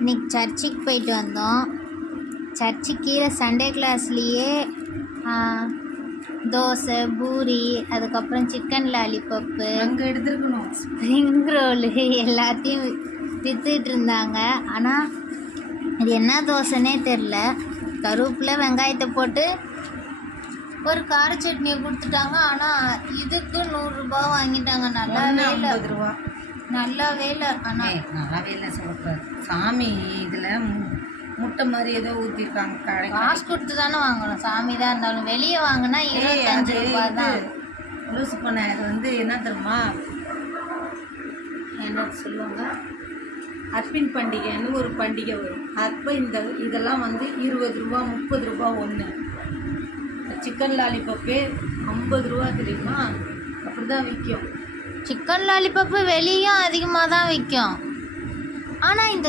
இன்னைக்கு சர்ச்சுக்கு போயிட்டு வந்தோம். சர்ச்சு கீழே சண்டே கிளாஸ்லேயே தோசை, பூரி, அதுக்கப்புறம் சிக்கன் லாலிபப்பு, அங்கே எடுத்துருக்கணும், ஸ்ப்ரிங் ரோலு எல்லாத்தையும் விற்றுட்டு இருந்தாங்க. ஆனால் இது என்ன தோசைன்னே தெரில. கருவேப்பிலை, வெங்காயத்தை போட்டு ஒரு கார சட்னியை கொடுத்துட்டாங்க. ஆனால் இதுக்கு 100 ரூபா வாங்கிட்டாங்க. நல்லாவே இல்லை, நல்லாவே இல்லை. ஆனால் நல்லாவே இல்லை. சூப்பர் சாமி. இதில் முட்டை மாதிரி ஏதோ ஊற்றிருக்காங்க. காசு கொடுத்து தானே வாங்கணும், சாமி தான் இருந்தாலும். வெளியே வாங்கினா 25 ரூபா தான். லூசு பண்ண இது வந்து என்ன தெரியுமா, என்ன சொல்லுவாங்க, அர்ப்பின் பண்டிகைன்னு ஒரு பண்டிகை வரும். அப்போ இதெல்லாம் வந்து 20 ரூபா 30 ரூபா ஒன்று. சிக்கன் லாலிபப்பே 50 ரூபா தெரியுமா, அப்படி தான் விற்கும். சிக்கன் லாலிபப்பு வெளியும் அதிகமாக தான் விற்கும். ஆனால் இந்த